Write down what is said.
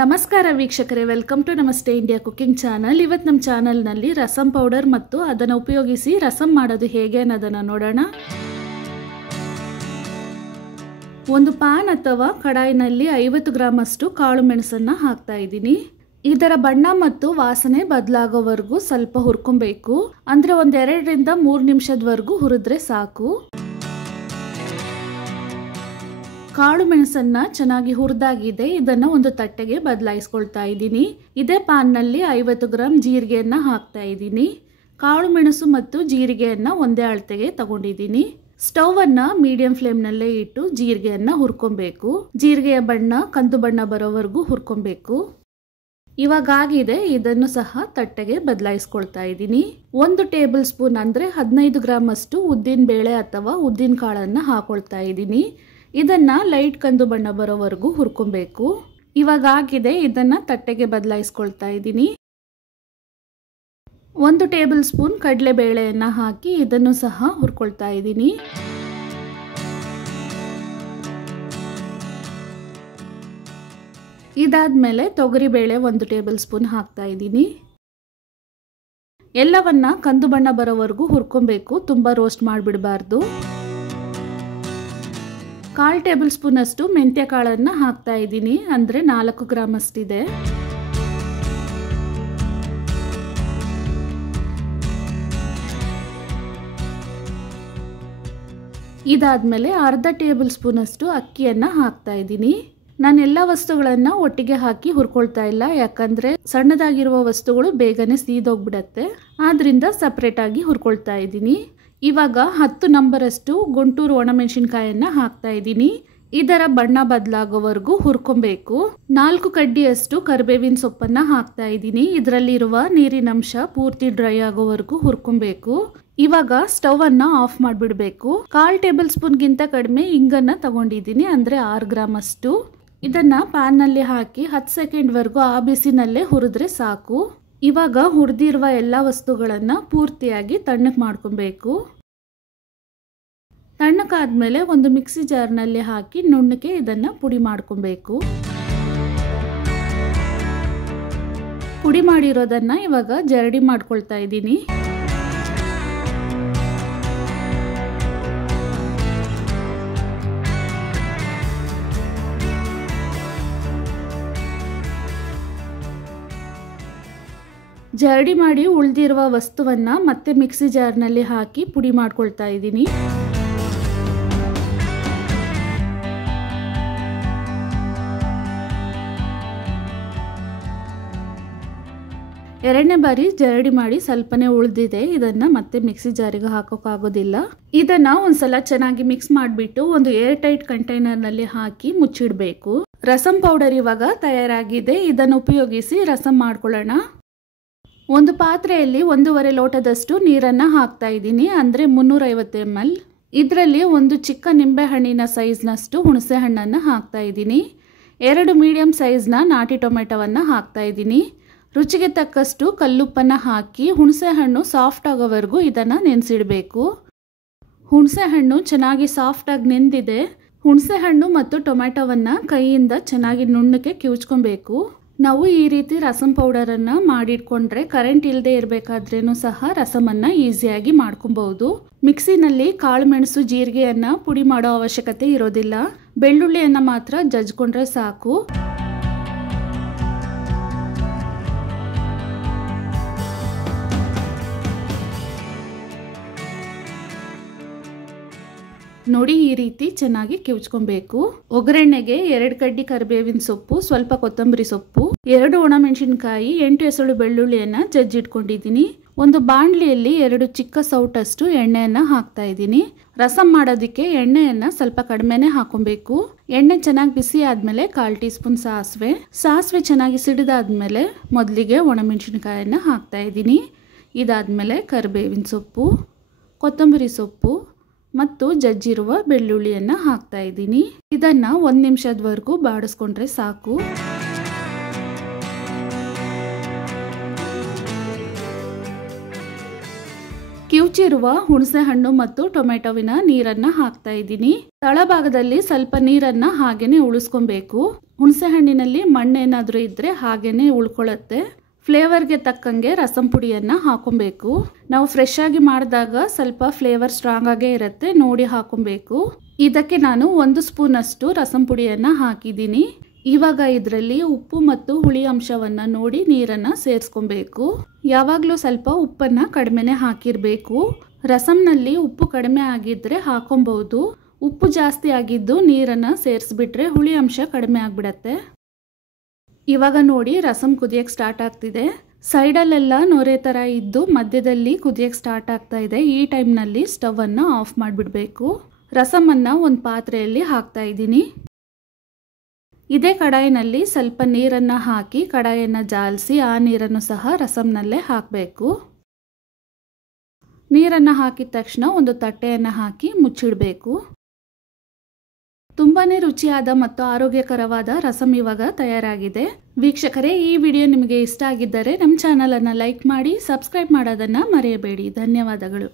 ನಮಸ್ಕಾರ ವೀಕ್ಷಕರೇ, welcome to ನಮಸ್ತೆ ಇಂಡಿಯಾ ಕುಕಿಂಗ್ ಚಾನಲ್. ಇವತ್ತು ನಮ್ಮ ಚಾನಲ್ನಲ್ಲಿ ರಸಂ ಪೌಡರ್ ಮತ್ತು ಅದನ್ನು ಉಪಯೋಗಿಸಿ ರಸಂ ಮಾಡೋದು ಹೇಗೆ ಅನ್ನೋದನ್ನು ನೋಡೋಣ. ಒಂದು ಪಾನ್ ಅಥವಾ ಕಡಾಯಿನಲ್ಲಿ 50 ಗ್ರಾಮ್ ಅಷ್ಟು ಕಾಳು ಮೆಣಸನ್ನು ಹಾಕ್ತಾ ಇದ್ದೀನಿ. ಇದರ ಬಣ್ಣ ಮತ್ತು ವಾಸನೆ ಬದಲಾಗೋವರೆಗೂ ಸ್ವಲ್ಪ ಹುರ್ಕೊಬೇಕು. ಅಂದರೆ ಒಂದು 2 ರಿಂದ 3 ನಿಮಿಷದವರೆಗೂ ಹುರಿದ್ರೆ ಸಾಕು. ಕಾಳು ಮೆಣಸನ್ನ ಚೆನ್ನಾಗಿ ಹುರಿದಾಗಿದೆ. ಇದನ್ನು ಒಂದು ತಟ್ಟೆಗೆ ಬದಲಾಯಿಸ್ಕೊಳ್ತಾ ಇದ್ದೀನಿ. ಇದೇ ಪಾನ್ನಲ್ಲಿ 50 ಗ್ರಾಮ್ ಜೀರಿಗೆಯನ್ನು ಹಾಕ್ತಾ ಇದ್ದೀನಿ. ಕಾಳು ಮೆಣಸು ಮತ್ತು ಜೀರಿಗೆಯನ್ನು ಒಂದೇ ಅಳತೆಗೆ ತಗೊಂಡಿದ್ದೀನಿ. ಸ್ಟವ್ ಅನ್ನ ಮೀಡಿಯಂ ಫ್ಲೇಮ್ನಲ್ಲೇ ಇಟ್ಟು ಜೀರಿಗೆಯನ್ನು ಹುರ್ಕೊಬೇಕು. ಜೀರಿಗೆಯ ಬಣ್ಣ ಕಂದು ಬಣ್ಣ ಬರೋವರೆಗೂ ಹುರ್ಕೊಬೇಕು. ಇವಾಗ ಆಗಿದೆ. ಇದನ್ನು ಸಹ ತಟ್ಟೆಗೆ ಬದಲಾಯಿಸ್ಕೊಳ್ತಾ ಇದ್ದೀನಿ. 1 ಟೇಬಲ್ ಸ್ಪೂನ್ ಅಂದರೆ 15 ಗ್ರಾಮ್ ಅಷ್ಟು ಉದ್ದಿನ ಬೇಳೆ ಅಥವಾ ಉದ್ದಿನ ಕಾಳನ್ನು ಹಾಕೊಳ್ತಾ ಇದ್ದೀನಿ. ಇದನ್ನ ಲೈಟ್ ಕಂದು ಬಣ್ಣ ಬರೋವರೆಗೂ ಹುರ್ಕೊಬೇಕು. ಇವಾಗ ಆಗಿದೆ. ಇದನ್ನ ತಟ್ಟೆಗೆ ಬದಲಾಯಿಸ್ಕೊಳ್ತಾ ಇದ್ದೀನಿ. 1 ಟೇಬಲ್ ಸ್ಪೂನ್ ಕಡಲೆ ಬೇಳೆಯನ್ನು ಹಾಕಿ ಇದನ್ನು ಸಹ ಹುರ್ಕೊಳ್ತಾ ಇದ್ದೀನಿ. ಇದಾದ್ಮೇಲೆ ತೊಗರಿ ಬೇಳೆ 1 ಟೇಬಲ್ ಸ್ಪೂನ್ ಹಾಕ್ತಾ ಇದ್ದೀನಿ. ಎಲ್ಲವನ್ನ ಕಂದು ಬಣ್ಣ ಬರೋವರೆಗೂ ಹುರ್ಕೊಬೇಕು. ತುಂಬಾ ರೋಸ್ಟ್ ಮಾಡಿಬಿಡಬಾರ್ದು. 1/4 ಟೇಬಲ್ ಸ್ಪೂನ್ ಅಷ್ಟು ಮೆಂತ್ಯ ಕಾಳನ್ನು ಹಾಕ್ತಾ ಇದ್ದೀನಿ. ಅಂದರೆ 4 ಗ್ರಾಮ್ ಅಷ್ಟಿದೆ. ಇದಾದ್ಮೇಲೆ 1/2 ಟೇಬಲ್ ಸ್ಪೂನ್ ಅಷ್ಟು ಅಕ್ಕಿಯನ್ನು ಹಾಕ್ತಾ ಇದ್ದೀನಿ. ನಾನು ಎಲ್ಲ ವಸ್ತುಗಳನ್ನು ಒಟ್ಟಿಗೆ ಹಾಕಿ ಹುರ್ಕೊಳ್ತಾ ಇಲ್ಲ, ಯಾಕಂದ್ರೆ ಸಣ್ಣದಾಗಿರುವ ವಸ್ತುಗಳು ಬೇಗನೆ ಸೀದೋಗ್ಬಿಡತ್ತೆ. ಆದ್ರಿಂದ ಸಪ್ರೇಟ್ ಆಗಿ ಹುರ್ಕೊಳ್ತಾ ಇದ್ದೀನಿ. ಇವಾಗ 10 ನಂಬರ್ ಅಷ್ಟು ಗುಂಟೂರು ಒಣಮೆಣಸಿನಕಾಯನ್ನು ಹಾಕ್ತಾ ಇದ್ದೀನಿ. ಇದರ ಬಣ್ಣ ಬದಲಾಗೋವರೆಗೂ ಹುರ್ಕೊಬೇಕು. 4 ಕಡ್ಡಿಯಷ್ಟು ಕರಿಬೇವಿನ ಸೊಪ್ಪನ್ನು ಹಾಕ್ತಾ ಇದ್ದೀನಿ. ಇದರಲ್ಲಿರುವ ನೀರಿನಂಶ ಪೂರ್ತಿ ಡ್ರೈ ಆಗೋವರೆಗೂ ಹುರ್ಕೊಬೇಕು. ಇವಾಗ ಸ್ಟವ್ ಅನ್ನ ಆಫ್ ಮಾಡಿಬಿಡಬೇಕು. 1/4 ಟೇಬಲ್ ಸ್ಪೂನ್ಗಿಂತ ಕಡಿಮೆ ಇಂಗನ್ನು ತಗೊಂಡಿದ್ದೀನಿ, ಅಂದರೆ 6 ಗ್ರಾಮ್ ಅಷ್ಟು. ಇದನ್ನ ಪ್ಯಾನ್ ನಲ್ಲಿ ಹಾಕಿ 10 ಸೆಕೆಂಡ್ ವರೆಗೂ ಆ ಬಿಸಿನಲ್ಲೇ ಹುರಿದ್ರೆ ಸಾಕು. ಇವಾಗ ಹುರಿದಿರುವ ಎಲ್ಲ ವಸ್ತುಗಳನ್ನು ಪೂರ್ತಿಯಾಗಿ ತಣ್ಣಗೆ ಮಾಡ್ಕೊಬೇಕು. ತಣ್ಣಗಾದ್ಮೇಲೆ ಒಂದು ಮಿಕ್ಸಿ ಜಾರ್ನಲ್ಲಿ ಹಾಕಿ ನುಣ್ಣಗೆ ಇದನ್ನ ಪುಡಿ ಮಾಡ್ಕೊಬೇಕು. ಪುಡಿ ಮಾಡಿರೋದನ್ನ ಇವಾಗ ಜರಡಿ ಮಾಡ್ಕೊಳ್ತಾ ಇದ್ದೀನಿ. ಜರಡಿ ಮಾಡಿ ಉಳಿದಿರುವ ವಸ್ತುವನ್ನ ಮತ್ತೆ ಮಿಕ್ಸಿ ಜಾರ್ನಲ್ಲಿ ಹಾಕಿ ಪುಡಿ ಮಾಡ್ಕೊಳ್ತಾ ಇದ್ದೀನಿ. ಎರಡನೇ ಬಾರಿ ಜರಡಿ ಮಾಡಿ ಸ್ವಲ್ಪನೇ ಉಳಿದಿದೆ. ಇದನ್ನ ಮತ್ತೆ ಮಿಕ್ಸಿ ಜಾರಿಗೆ ಹಾಕೋಕ್ಕಾಗೋದಿಲ್ಲ. ಇದನ್ನ ಒಂದ್ಸಲ ಚೆನ್ನಾಗಿ ಮಿಕ್ಸ್ ಮಾಡಿಬಿಟ್ಟು ಒಂದು ಏರ್ ಟೈಟ್ ಕಂಟೈನರ್ನಲ್ಲಿ ಹಾಕಿ ಮುಚ್ಚಿಡಬೇಕು. ರಸಂ ಪೌಡರ್ ಇವಾಗ ತಯಾರಾಗಿದೆ. ಇದನ್ನು ಉಪಯೋಗಿಸಿ ರಸಂ ಮಾಡ್ಕೊಳ್ಳೋಣ. ಒಂದು ಪಾತ್ರೆಯಲ್ಲಿ 1.5 ಲೋಟದಷ್ಟು ನೀರನ್ನು ಹಾಕ್ತಾ ಇದ್ದೀನಿ, ಅಂದರೆ 350 ml. ಇದರಲ್ಲಿ ಒಂದು ಚಿಕ್ಕ ನಿಂಬೆ ಹಣ್ಣಿನ ಸೈಜ್ನಷ್ಟು ಹುಣಸೆ ಹಣ್ಣನ್ನು ಹಾಕ್ತಾ ಇದ್ದೀನಿ. 2 ಮೀಡಿಯಂ ಸೈಜ್ನ ನಾಟಿ ಟೊಮೆಟೊವನ್ನು ಹಾಕ್ತಾ ಇದ್ದೀನಿ. ರುಚಿಗೆ ತಕ್ಕಷ್ಟು ಕಲ್ಲುಪ್ಪನ್ನು ಹಾಕಿ ಹುಣಸೆ ಹಣ್ಣು ಸಾಫ್ಟ್ ಆಗೋವರೆಗೂ ಇದನ್ನು ನೆನೆಸಿಡಬೇಕು. ಹುಣಸೆ ಹಣ್ಣು ಚೆನ್ನಾಗಿ ಸಾಫ್ಟಾಗಿ ನೆಂದಿದೆ. ಹುಣಸೆ ಹಣ್ಣು ಮತ್ತು ಟೊಮೆಟೊವನ್ನು ಕೈಯಿಂದ ಚೆನ್ನಾಗಿ ನುಣ್ಣಗೆ ಕಿವುಚ್ಕೊಬೇಕು. ನಾವು ಈ ರೀತಿ ರಸಂ ಪೌಡರನ್ನು ಮಾಡಿಟ್ಕೊಂಡ್ರೆ ಕರೆಂಟ್ ಇಲ್ಲದೆ ಇರಬೇಕಾದ್ರೂ ಸಹ ರಸಮನ್ನು ಈಸಿಯಾಗಿ ಮಾಡ್ಕೊಬಹುದು. ಮಿಕ್ಸಿನಲ್ಲಿ ಕಾಳು ಮೆಣಸು ಜೀರಿಗೆಯನ್ನು ಪುಡಿ ಮಾಡೋ ಅವಶ್ಯಕತೆ ಇರೋದಿಲ್ಲ. ಬೆಳ್ಳುಳ್ಳಿಯನ್ನು ಮಾತ್ರ ಜಜ್ಕೊಂಡ್ರೆ ಸಾಕು. ನೋಡಿ, ಈ ರೀತಿ ಚೆನ್ನಾಗಿ ಕಿವುಚ್ಕೊಬೇಕು. ಒಗ್ಗರಣೆಗೆ 2 ಕಡ್ಡಿ ಕರಿಬೇವಿನ ಸೊಪ್ಪು, ಸ್ವಲ್ಪ ಕೊತ್ತಂಬರಿ ಸೊಪ್ಪು, 2 ಒಣಮೆಣಸಿನಕಾಯಿ, 8 ಎಸಳು ಬೆಳ್ಳುಳ್ಳಿಯನ್ನ ಜಜ್ಜಿಟ್ಕೊಂಡಿದ್ದೀನಿ. ಒಂದು ಬಾಣಲಿಯಲ್ಲಿ 2 ಚಿಕ್ಕ ಸೌಟಷ್ಟು ಎಣ್ಣೆಯನ್ನ ಹಾಕ್ತಾ ಇದ್ದೀನಿ. ರಸಂ ಮಾಡೋದಕ್ಕೆ ಎಣ್ಣೆಯನ್ನ ಸ್ವಲ್ಪ ಕಡಿಮೆನೆ ಹಾಕೊಬೇಕು. ಎಣ್ಣೆ ಚೆನ್ನಾಗಿ ಬಿಸಿ ಆದ್ಮೇಲೆ 1/4 ಟೀ ಸ್ಪೂನ್ ಸಾಸಿವೆ ಚೆನ್ನಾಗಿ ಸಿಡಿದಾದ್ಮೇಲೆ ಮೊದಲಿಗೆ ಒಣಮೆಣಸಿನಕಾಯನ್ನ ಹಾಕ್ತಾ ಇದ್ದೀನಿ. ಇದಾದ್ಮೇಲೆ ಕರಿಬೇವಿನ ಸೊಪ್ಪು, ಕೊತ್ತಂಬರಿ ಸೊಪ್ಪು ಮತ್ತು ಜಜ್ಜಿರುವ ಬೆಳ್ಳುಳ್ಳಿಯನ್ನು ಹಾಕ್ತಾ ಇದ್ದೀನಿ. ಇದನ್ನ 1 ನಿಮಿಷದವರೆಗೂ ಬಾಡಿಸ್ಕೊಂಡ್ರೆ ಸಾಕು. ಕಿವುಚಿರುವ ಹುಣಸೆ ಹಣ್ಣು ಮತ್ತು ಟೊಮೆಟೊವಿನ ನೀರನ್ನ ಹಾಕ್ತಾ ಇದ್ದೀನಿ. ತಳಭಾಗದಲ್ಲಿ ಸ್ವಲ್ಪ ನೀರನ್ನ ಹಾಗೇನೆ ಉಳಿಸ್ಕೊಬೇಕು. ಹುಣಸೆ ಹಣ್ಣಿನಲ್ಲಿ ಮಣ್ಣೇನಾದ್ರೂ ಇದ್ರೆ ಹಾಗೇನೆ ಉಳ್ಕೊಳ್ಳುತ್ತೆ. ಫ್ಲೇವರ್ಗೆ ತಕ್ಕಂಗೆ ರಸಂ ಪುಡಿಯನ್ನ ಹಾಕೊಬೇಕು. ನಾವು ಫ್ರೆಶ್ ಆಗಿ ಮಾಡಿದಾಗ ಸ್ವಲ್ಪ ಫ್ಲೇವರ್ ಸ್ಟ್ರಾಂಗ್ ಆಗೇ ಇರುತ್ತೆ, ನೋಡಿ ಹಾಕೊಬೇಕು. ಇದಕ್ಕೆ ನಾನು 1 ಸ್ಪೂನ್ ಅಷ್ಟು ರಸಂ ಪುಡಿಯನ್ನ ಹಾಕಿದ್ದೀನಿ. ಇವಾಗ ಇದರಲ್ಲಿ ಉಪ್ಪು ಮತ್ತು ಹುಳಿ ಅಂಶವನ್ನ ನೋಡಿ ನೀರನ್ನ ಸೇರಿಸ್ಕೊಬೇಕು. ಯಾವಾಗಲೂ ಸ್ವಲ್ಪ ಉಪ್ಪನ್ನ ಕಡಿಮೆನೆ ಹಾಕಿರಬೇಕು. ರಸಂನಲ್ಲಿ ಉಪ್ಪು ಕಡಿಮೆ ಆಗಿದ್ರೆ ಹಾಕೊಬಹುದು. ಉಪ್ಪು ಜಾಸ್ತಿ ಆಗಿದ್ದು ನೀರನ್ನ ಸೇರಿಸ್ಬಿಟ್ರೆ ಹುಳಿ ಅಂಶ ಕಡಿಮೆ ಆಗ್ಬಿಡತ್ತೆ. ಇವಾಗ ನೋಡಿ ರಸಂ ಕುದಿಯಕ್ಕೆ ಸ್ಟಾರ್ಟ್ ಆಗ್ತಿದೆ. ಸೈಡಲ್ಲೆಲ್ಲ ನೊರೆ ಥರ ಇದ್ದು ಮಧ್ಯದಲ್ಲಿ ಕುದಿಯಕ್ಕೆ ಸ್ಟಾರ್ಟ್ ಆಗ್ತಾ ಇದೆ. ಈ ಟೈಮ್ನಲ್ಲಿ ಸ್ಟವ್ ಅನ್ನ ಆಫ್ ಮಾಡಿಬಿಡ್ಬೇಕು. ರಸಮನ್ನ ಒಂದು ಪಾತ್ರೆಯಲ್ಲಿ ಹಾಕ್ತಾ ಇದ್ದೀನಿ. ಇದೇ ಕಡಾಯಿನಲ್ಲಿ ಸ್ವಲ್ಪ ನೀರನ್ನು ಹಾಕಿ ಕಡಾಯಿಯನ್ನು ಜಾಲಿಸಿ ಆ ನೀರನ್ನು ಸಹ ರಸಂನಲ್ಲೇ ಹಾಕಬೇಕು. ನೀರನ್ನು ಹಾಕಿದ ತಕ್ಷಣ ಒಂದು ತಟ್ಟೆಯನ್ನು ಹಾಕಿ ಮುಚ್ಚಿಡಬೇಕು. ತುಂಬಾನೇ ರುಚಿಯಾದ ಮತ್ತು ಆರೋಗ್ಯಕರವಾದ ರಸಂ ಇವಾಗ ತಯಾರಾಗಿದೆ. ವೀಕ್ಷಕರೇ, ಈ ವಿಡಿಯೋ ನಿಮಗೆ ಇಷ್ಟ ಆಗಿದ್ದರೆ ನಮ್ಮ ಚಾನಲ್ ಅನ್ನು ಲೈಕ್ ಮಾಡಿ, ಸಬ್ಸ್ಕ್ರೈಬ್ ಮಾಡೋದನ್ನ ಮರೆಯಬೇಡಿ. ಧನ್ಯವಾದಗಳು.